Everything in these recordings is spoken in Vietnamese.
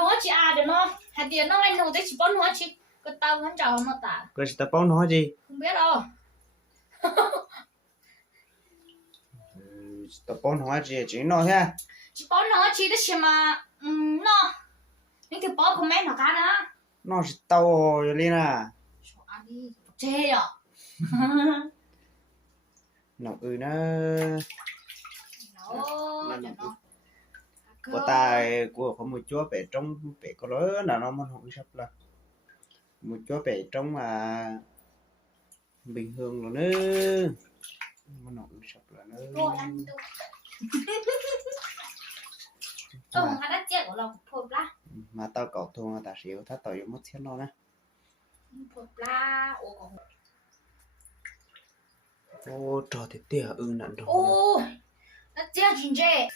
nó chỉ được nó hạt tiền nó anh nấu tới chỉ bón nó chỉ cái tao vẫn chào nó tả cái chỉ ta bao nó gì không biết đâu ta bao nó gì chỉ nó ha chỉ bón nó chỉ tới mà nó những thứ bón không mấy nó cả nữa nó chỉ tao rồi lên à ăn đi chê à nó nó nó của tài của có một chúa bể trong bể có lớn là nó muốn hỗn sắp là một chúa bể trong mà bình thường rồi nữa muốn hỗn sắp là nữa tôi không đã chết của lòng phụt lá mà tao cậu thua mà ta xíu thắt tao dùng mất thiết nó nè phụt lá ô trò thì tía nặng rồi ô nó chết chính chế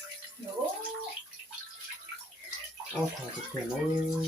ô trò thì tía nó luôn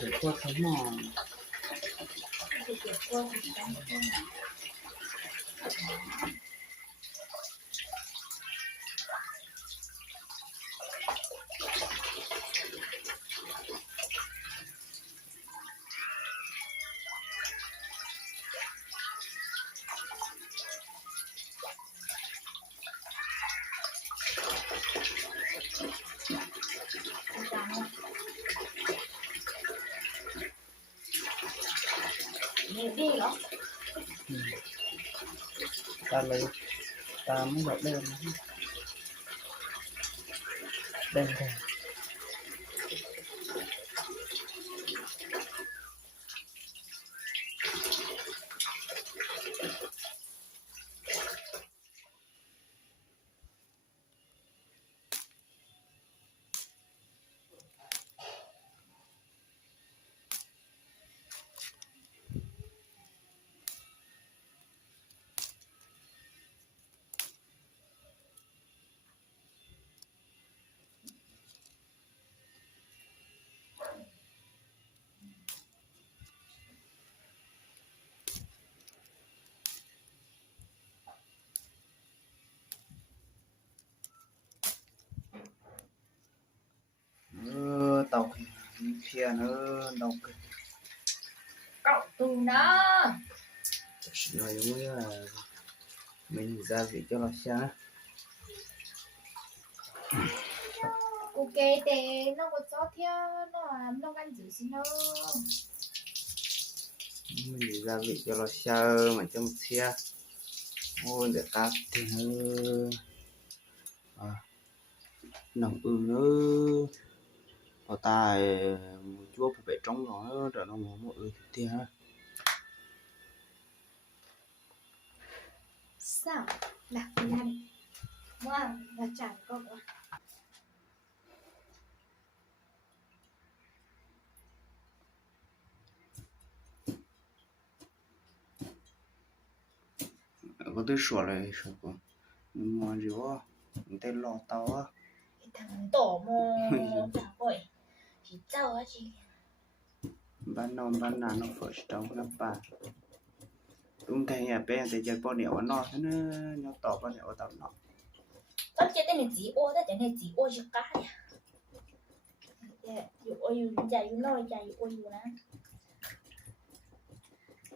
phải qua cái mỏ đi đó ta lấy ta mới gọi đen đen rồi tàu kia nữa đâu cậu tù đó nói giống như là mình gia vị cho nó xa ok thì nó có cho theo nó ăn gì xin đâu mình gia vị cho nó xa mà trong xe ôi để cắt thì nồng nữa ở tại một chúa phải trong nó rồi nó một thì ha sao đặt ra đi wow và chẳng có quá có tôi sửa lại sửa con mà rượu tên lò tàu á thằng tổ mồ chẳng vội chỉ trâu á chị ban nào nó phải trong nó bà đúng cái nhà bé thì chơi bao nhiêu nó thế nó tỏ bao nhiêu tao nó con chơi tên này chỉ ô thế này chỉ ô chứ cá ya dù ô dù dài dù nói dài dù ô dù nè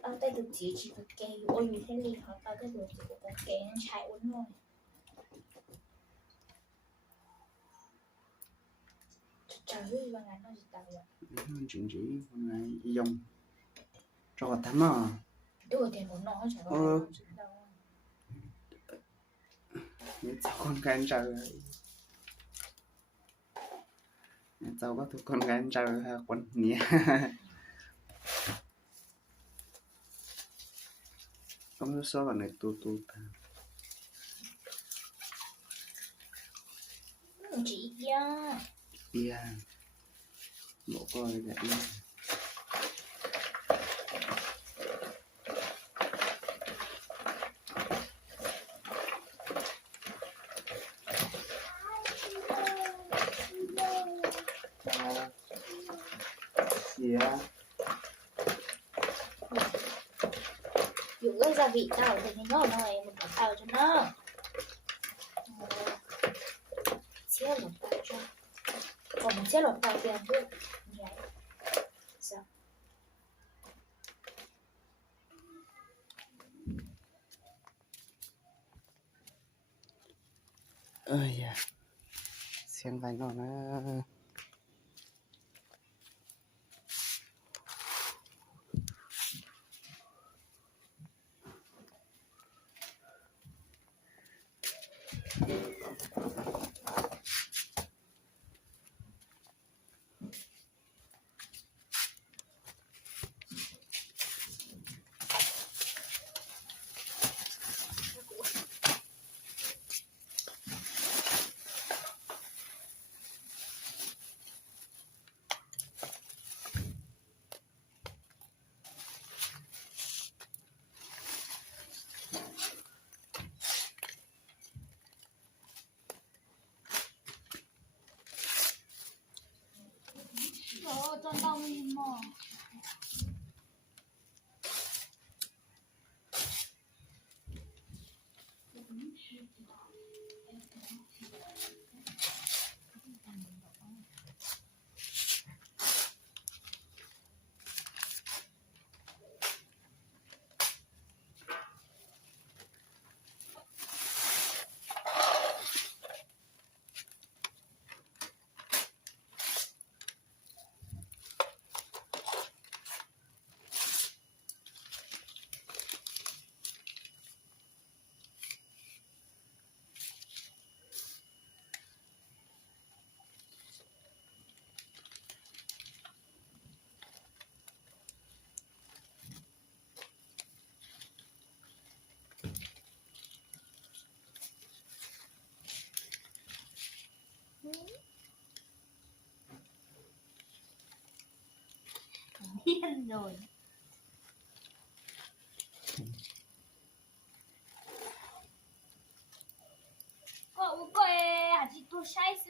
tao tay được chỉ được kê dù ô dù thế liền hoặc tao tay được chỉ được kê nó chạy uốn rồi trời ơi bạn nói gì tao vậy chuyện gì con này dùng cho vào tắm à tôi thì muốn nói trời ơi cháu con gái anh trời cháu có tụi con gái anh trời quần nhỉ không số vào này tu ta Chị kia. iya bộ coi lại đi gì á Dùng cái gia vị tao thì nó này mình phải tao cho nó. Chia lột tao cho. Còn mình chia lột tao tiền chứ. Vậy. Sao? ơi da xem vai nó Cho tao im mà. Điên rồi. 올 거에 아직도 샤이스.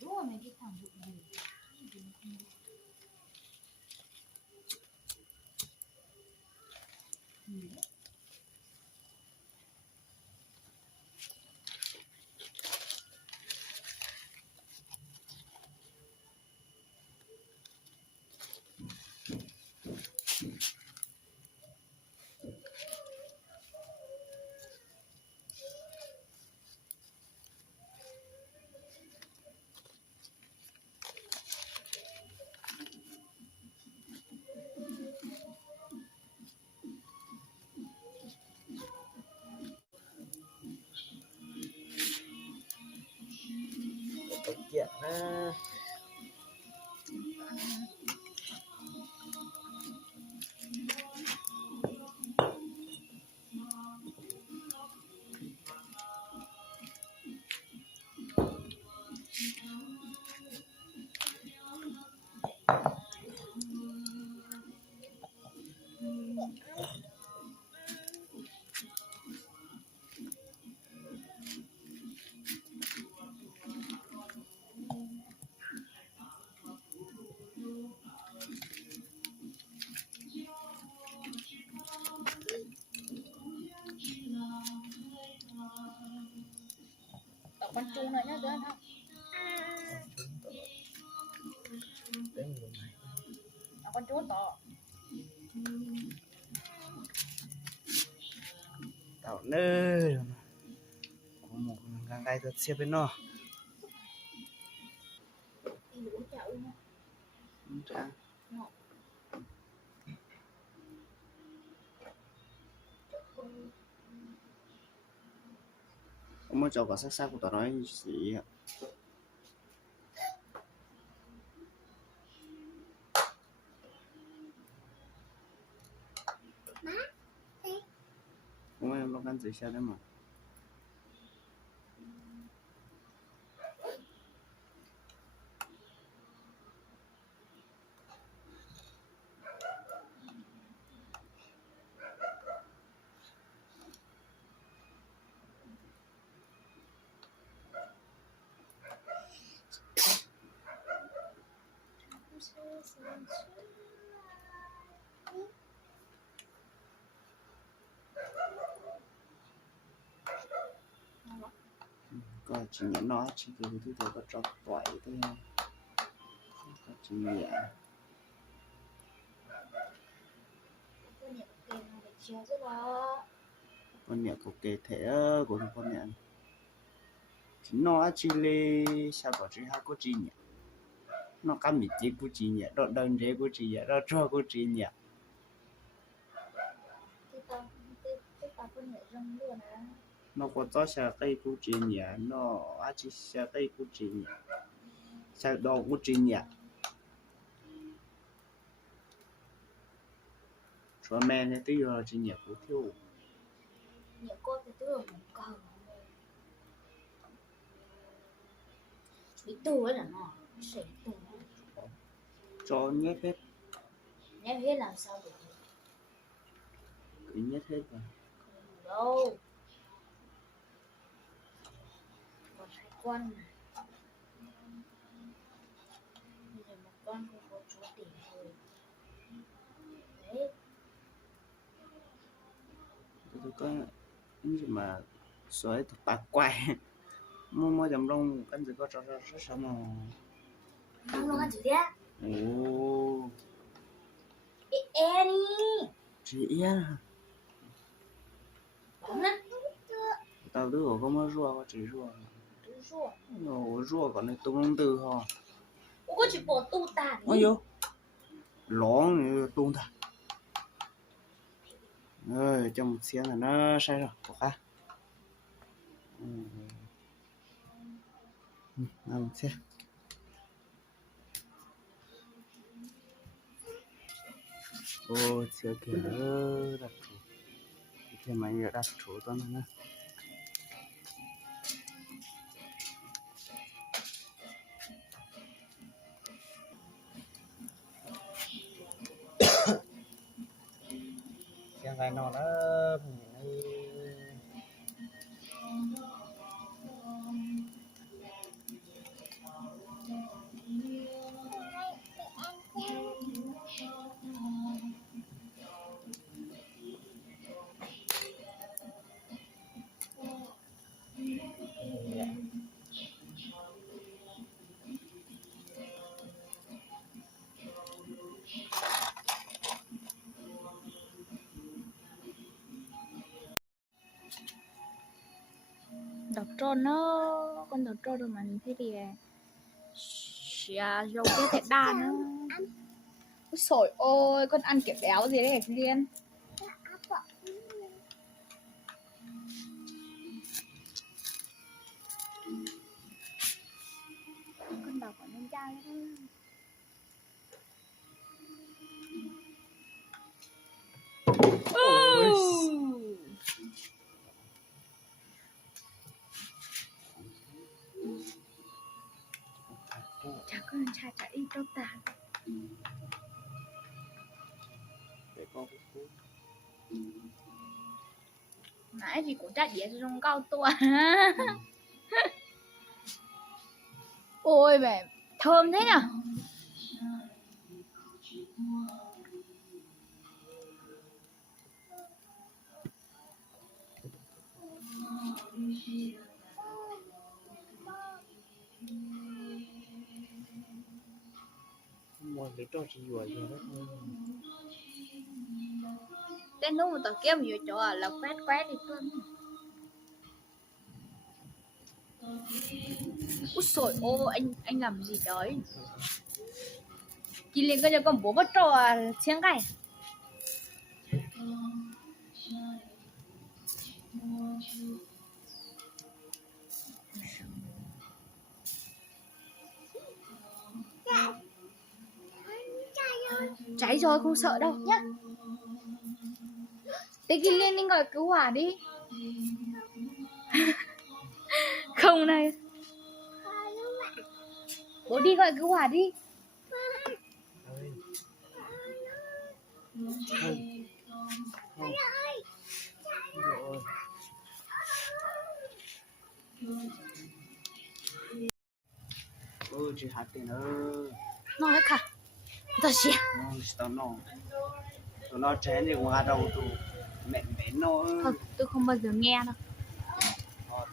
너 메기탕 chuyện á Đọc con chu nữa nhá đứa nào. Đọc con chu to. tao nơi có một ngang gai thật xếp bên nó Đi uống chậu nữa. Trang ông mới cho cả sắc sắc của tao nói gì ạ Không em nó ăn dưới xe đấy mà. Có chỉ nhận nó chỉ cái thứ thôi có cho tỏi thôi không? Có chỉ nhẹ. Con nhẹ có kề thể của con nhẹ. Chỉ nó chỉ lê sao có chỉ hai có chỉ nhẹ. Nó cá mì chỉ có chỉ nhẹ, đó đơn rễ có chỉ nhẹ, đó cho có chỉ nhẹ. Nó có cho xe cây của chỉ nhẹ, nó chỉ xe cây của chỉ nhẹ. Xe đồ của chỉ nhẹ. Cho mẹ này tự giờ chỉ nhẹ của thiếu. Nhẹ cô thì tôi một cầu. Bị tù ấy là nó, sỉ tù. Cho nhét hết. Nhét hết làm sao được? Cứ nhét hết vào. Không đâu. Còn 2 con này. Bây giờ một con không có chú tỉ rồi. Đấy. Tôi có cái gì mà xoáy thật bạc quay. Mua dòng rong cái gì có cho ra rất sao mà. Không nó ăn chữ thế. Ồ. Ê đi. Chị á. Bấm á. Tao đứa có mới rùa có chỉ rùa. Rùa. Ồ rùa còn này tung từ ho. Ủa có chỉ bỏ tu tàn. Ôi vô. Lón tung thật. Trong một xe là nó sai rồi, có khá. Làm xe. Ô, xe kìa đặt chủ. Cái máy đặt chủ toàn nữa. Xe gai nó đó, Đọc tròn nó con đọc tròn rồi mà nhìn thấy thì dầu cái thẻ đàn nó. Ôi trời ơi, con ăn kiểu béo gì đấy hả Liên? Con đọc ở bên trai đó. Chả có con trai chả ít đâu ta. Nãy thì cũng chắc dễ trong cao tua. Ôi mẹ thơm thế nhở. mua cái trò chỉ vừa cho nó thôi. Tên lúc mà tao kiếm nhiều chỗ là quét quét đi tuân. Úi xồi ô anh làm gì đấy? Chị liền coi cho con bố bắt trò chiếng cái. Cháy rồi không sợ đâu nhá. Thế kia Liên đi gọi cứu hỏa đi. Không này. Bố đi gọi cứu hỏa đi. Chị hạt tiền ơi. Nói đấy cả. Tao xỉa. Nó chén thì qua đầu tụ mẹ mến nó. Không, tôi không bao giờ nghe đâu.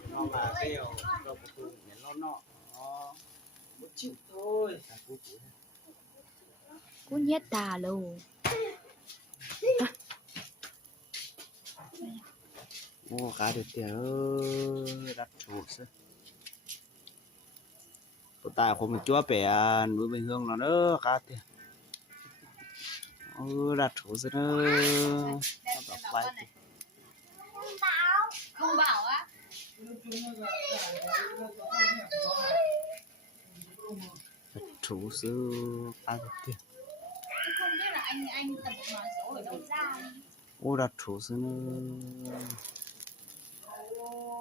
Nó mà cái đầu của tôi nhảy nó một chịu thôi. Cú nhét tà lù. Ô cá được tiền ơi, đặt chủ sư. Cô ta có một chúa bẻ núi Bình Hương nó nữa cá tiền. Ô đặt chủ sư nữa. Không bảo á. Đặt chủ sư cá được tiền. Không biết là anh tập nói số ở đâu ra. Ô đặt chủ sư nữa.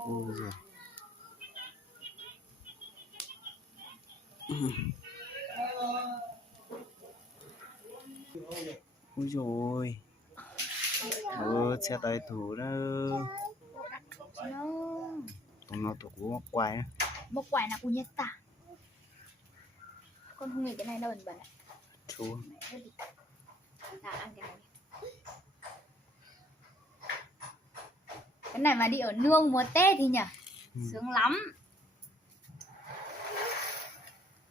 Ôi giời. Ôi dồi. Xe tay thủ đó. Tụi nó tụi của móc quay á. Một quả là nhét tà. Con không nghĩ cái này đâu bẩn bẩn ạ. Chua. Ăn cái này. Cái này mà đi ở nương mùa Tết thì nhỉ? Sướng lắm.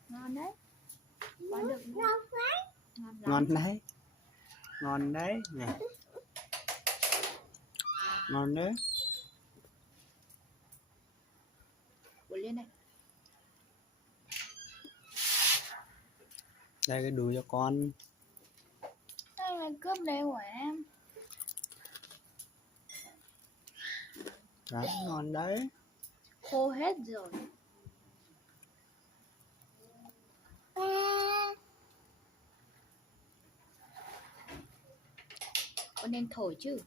Ngon đấy. Quá được luôn. Ngon đấy. Ngon đấy nè. Ngon đấy. Của Liên này. Đây cái đùi cho con. Đây là cướp đấy của em. Đấy, ngon đấy. Khô hết rồi. Con nên thổi chứ.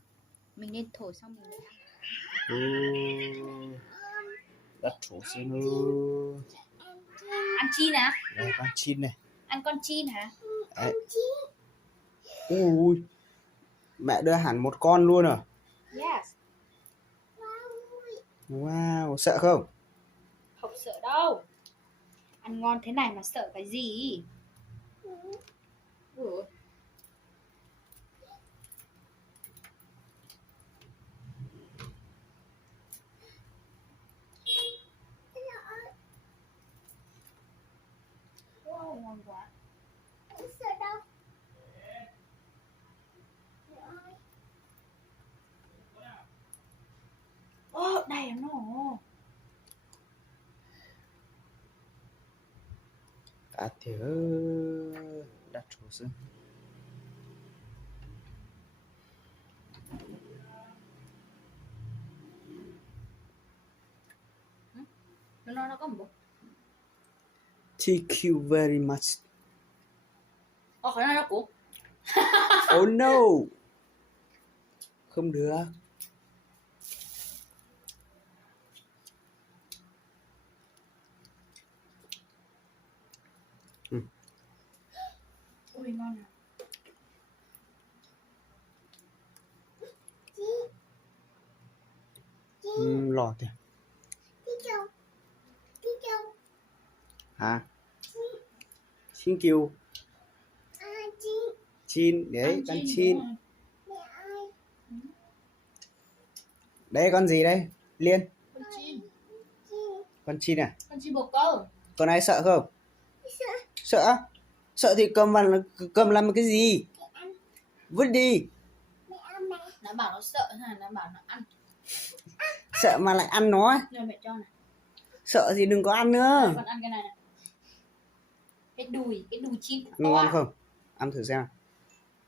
Mình nên thổi xong mình mới ăn. Đặt chủ xin ơi. Ăn chi nè? Đây con chin này. Ăn con chin hả? Đấy. Ui. Mẹ đưa hẳn một con luôn à? Yes. Wow, sợ không? Không sợ đâu. Ăn ngon thế này mà sợ cái gì? Ừ. Wow, ngon quá. Sợ đâu? Ô, đây nó. Cá thiếu đặt chủ xin. Nó có một. Thank you very much. Ồ, cái này nó cũ. Oh no. Không được. Ui, ngon à. Lọt kìa. Hả? Xin kiều. Chin, đấy, con chin. Đấy, con gì đây? Liên. Con chin. Con chin à? Con chin bồ câu. Con ai sợ không? Sợ á? Sợ thì cầm làm cái gì? Vứt đi. Nó bảo nó sợ thế này, nó bảo nó ăn. Sợ mà lại ăn nó. Rồi mẹ cho này. Sợ thì đừng có ăn nữa. Con ăn cái này này. Cái đùi chim. Ngon không? Ăn thử xem.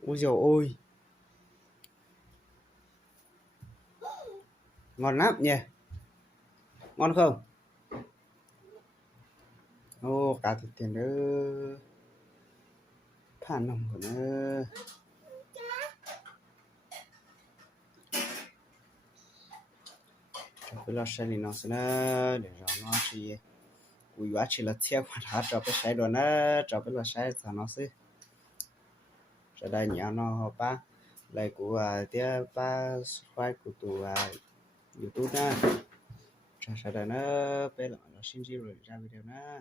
Ôi dồi ôi. Ngon lắm nhỉ. Ngon không? Ô, cá thịt tiền đó. Phản nồng của nó. bây giờ sẽ đi nó sẽ để rồi nó chỉ cùi quá chỉ là theo khoản hạt cho cái sai đồ nó cho bây giờ sai sao nó sẽ cho đây nhớ nó ba lại của tia ba khoai của tụ YouTube đó cho sau đó nó bây giờ nó xin gì rồi ra video nó